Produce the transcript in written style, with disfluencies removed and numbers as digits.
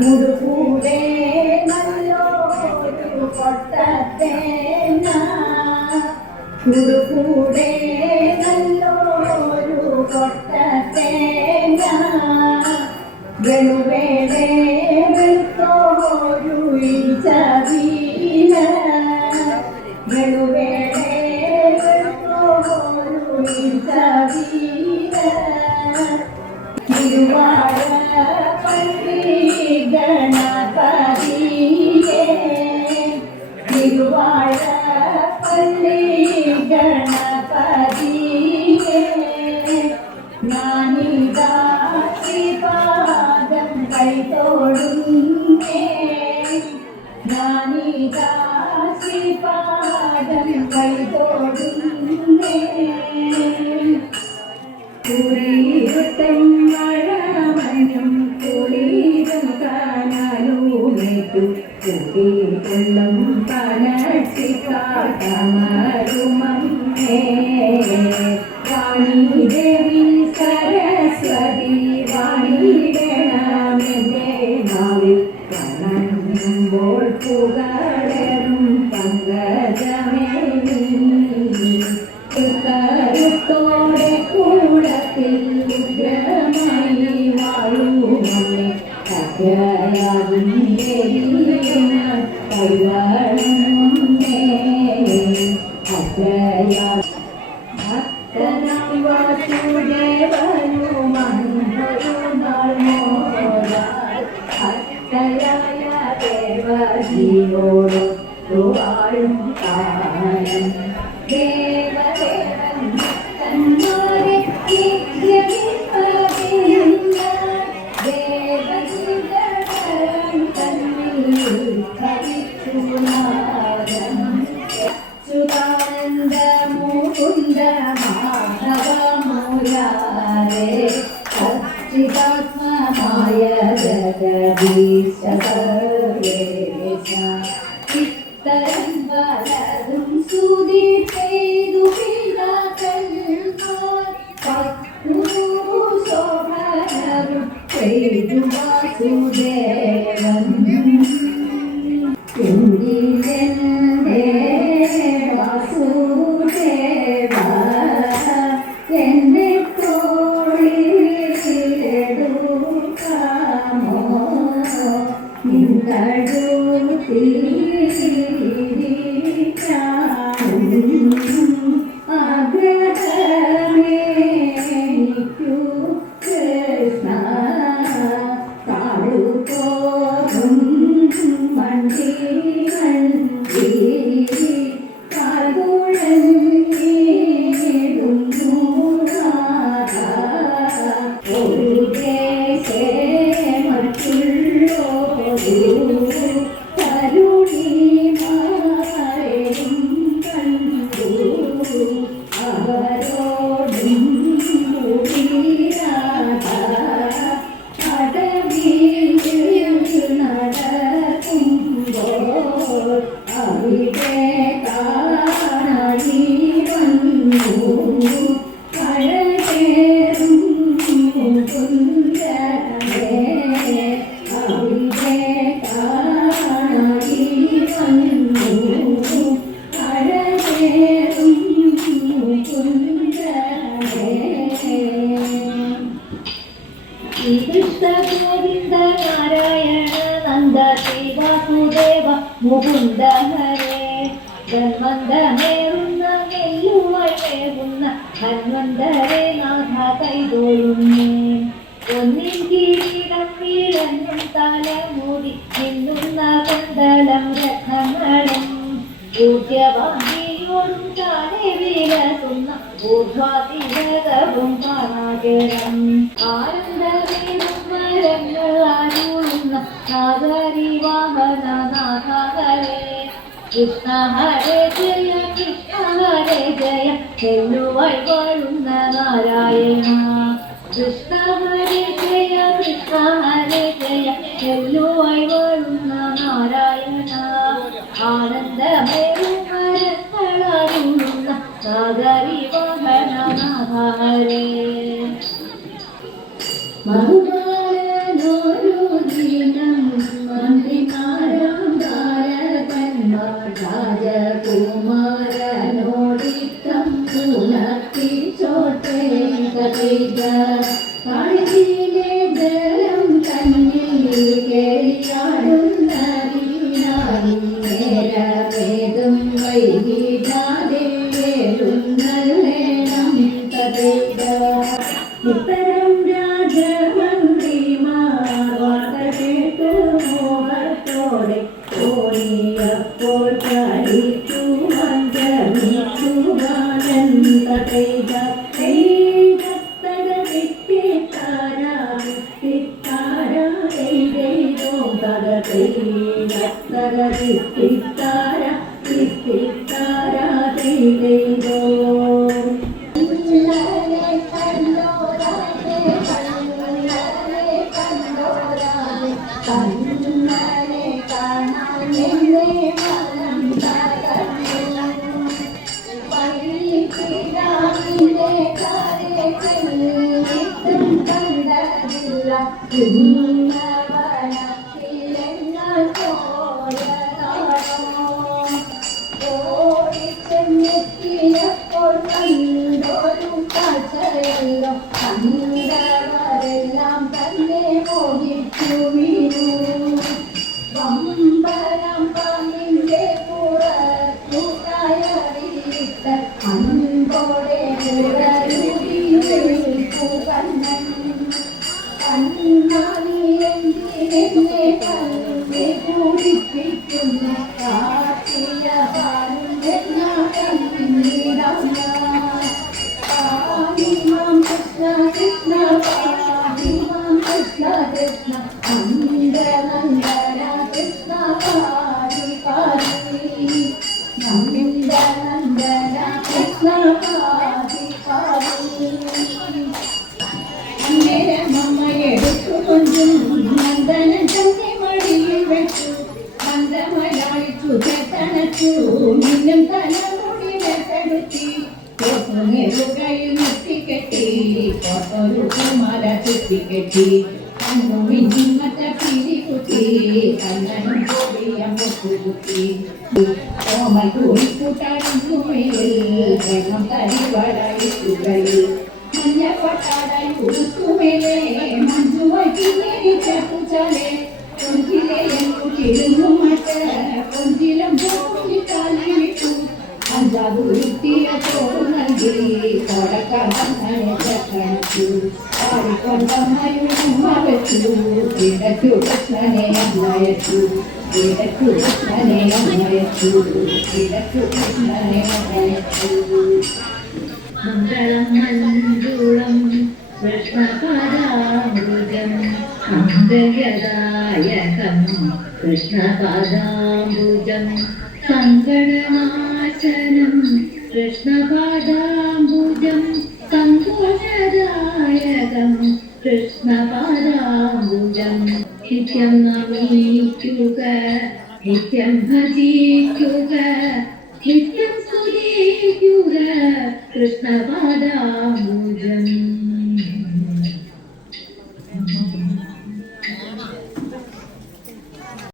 മുടുകൂടെ നല്ലൊരു കൊട്ടത്തേന മുടുകൂടെ നല്ലൊരു കൊട്ടത്തേന വെളുവേടെ വെളുത്തോരു ചവീന വെളുവേടെ വെളുത്തോരു ചവീന തിരുവാഴ ഗണപതിയേ തിരുവാഴപ്പള്ളി ഗണപതിയേ ഞാനിതാ ശ്രീപാദം കൈതൊഴുന്നേ ഞാനിതാ ശ്രീപാദം കൈതൊഴുന്നേ കുളിരുട്ടം മഴമഞ്ഞും കുളിരും കാണാനുമേറ്റു കുളികൊള്ളും പനച്ചിക്കാട്ടമരുമേ വാണി ദേവി സരസ്വതി വാണിടണമെന്റെ നാവിൽ കാണുമ്പോൾ പുകഴരും പങ്കജമേ കരുത്തോടെ കൂടത്തിൽ ഉഗ്രമായി വാഴുമേ കഥയാകും കൈവാഴുമേ അത്രയാ ഭക്തനാം വാസുദേവനുമൊരു നാൾ ഭക്തയായ ദേവജിയോട് വാഴും കാലം ദേവദേവൻ തന്നോരെ ദേവജിഗണം തന്നിൽ ധരിച്ചുനാദം അച്യുതാനന്ദ മുകുന്ദ മാധവ മുരാരേ സച്ചിദാത്മമായ ജഗദീശ സർവേശ ഇത്തരം പലതും സ്തുതി ചെയ്തു പിതാക്കന്മാർ ശോഭനവും ചെയ്തു വാസുദേവൻ എന്തിനെന്റെ വാസുദേവ എന്റെ തോളിലെടുക്കാമോ നിന്നടുത്തി ആഗ്രഹമേനിക്കു കൃഷ്ണ കാടുപോകും മണ്ടി മണ്ടി കാൽകുഴഞ്ഞിടുന്നു ഒരു ദേശേ മറ്റുള്ളോരു കരുണിമാരെയും കണ്ടു അവരോടും കൂടിയാത അടവിൽ നടക്കുമ്പോൾ അവിടെ കാണി വന്നു അഴകേറും കുഞ്ചരമേ അവിടെ കാണി വന്നു അഴകേറും കുഞ്ചരമേ കൃഷ്ണ ഗോവിന്ദ നാരായണ നന്ദ ശ്രീ വാസുദേവ മുകുന്ദ ഹരേ ജന്മന്തമേറുന്ന നെല്ലുവഴേറുന്ന ഹന്വന്തരേ നാഥ കൈതൊഴുന്നേ ഒന്നിൻ കിരീടം വീഴന്നും തലമുടി നിന്നുന്ന കന്തളം രഥങ്ങളും പൂജ്യവാഹിയോടും താനെ വിലസുന്ന ഊർധ്വാതിരകവും പരാഗരം ആനന്ദമേറും മരങ്ങൾ അരുളുന്ന നാഗരി വാഹന നാഥ ഹരേ കൃഷ്ണ ഹരേ ജയ കൃഷ്ണ ഹരേ ജയ ചെല്ലുവഴി വാഴുന്ന നാരായണ കൃഷ്ണ ഹരേ ജയ കൃഷ്ണ ഹരേ ജയ ചെല്ലുവഴി വാഴുന്ന നാരായണ പാരേ മധുബാലനൊരു ദിനം മന്ത്രിമാരാം താരകന്മാർ രാജകുമാരനോടിത്തം ഉണർത്തിച്ചോട്ടെ കഥിക കാഴ്ചയിലെ ജലം തന്നിൽ കേളിയാടുന്നതിനായി നേരമേതും വൈകിടാതെ എഴുന്നള്ളേണം കഥിക ഉത്തരം രാജമന്ത്രിമാർ വാർത്ത കേട്ട് മോഹത്തോടെ ഓടിയപ്പോൾ കളിച്ചു മന്ത്രമിച്ചു ബാലൻ കഥൈക തെറ്റിത്താരാ തെറ്റിത്താരാ തെയ്തോ തെറ്റിത്താരാ തെറ്റിത്താരാ തെയ്തോ െല്ലാം തന്നെ മോഹിച്ചു വീണു വമ്പരം പാമ്പിന്റെ പുറത്തു കയറിയിട്ട അൻപോടെ കണ്ണൻ കണ്ണാടി എന്തിനെ കണ്ണെ കുടിപ്പിക്കുന്ന കാട്ടിയ പാടിമാം കൃഷ്ണ കൃഷ്ണ പാടിമാം കൃഷ്ണ കൃഷ്ണ നന്ദനന്ദന കൃഷ്ണ പാടി പാടി നന്ദനന്ദന കൃഷ്ണ പാടി പാടി അമ്മയെടുത്തു കൊണ്ടും നന്ദനൻ തന്നെ മടിയിൽ വെച്ചു മന്ദമലായിച്ചു തണച്ചു മിന്നും തലമുടി വെപ്പെടുത്തി ുകയിൽ മുട്ടിക്കെട്ടി ഒരു മാല ചുറ്റിക്കെട്ടി മറ്റ പിരി കുത്തി കണ്ണനും കൂടിയ മുട്ടുകുത്തി ഓമൽ കൂട്ടാടുമേൽ വെള്ളം തരിവടയിൽ മഞ്ഞപ്പട്ടാടയുടുത്തുമേലെ മഞ്ജുവയ്ക്ക് ചാലേ കൊഞ്ചിലേയും കുട്ടിരുന്നു മറ്റ കൊഞ്ചിലും കാലിട്ടു അഞ്ചാതുരുത്തിയ ചോറ് നൽകി കോടക്കാടു പാടിക്കൊണ്ടമ്മയുമ്മ വെച്ചു ഇടയ്ക്കു കൃഷ്ണനെ അമ്മയച്ചു ഇടയ്ക്കു കൃഷ്ണനെ അമ്മയച്ചു ഇടയ്ക്കു കൃഷ്ണനെ അമ്മയച്ചു മംഗളം മഞ്ജുളം കൃഷ്ണപാദാംബുജം അംഗയദായകം കൃഷ്ണപാദാംബുജം സങ്കടനാശനം കൃഷ്ണപാദാംബുജം സന്തോഷദായകം കൃഷ്ണപാദാംബുജം നിത്യം നമിക്കുക നിത്യം ഭജിക്കുക നിത്യം സ്തുതിക്കുക കൃഷ്ണപാദാംബുജം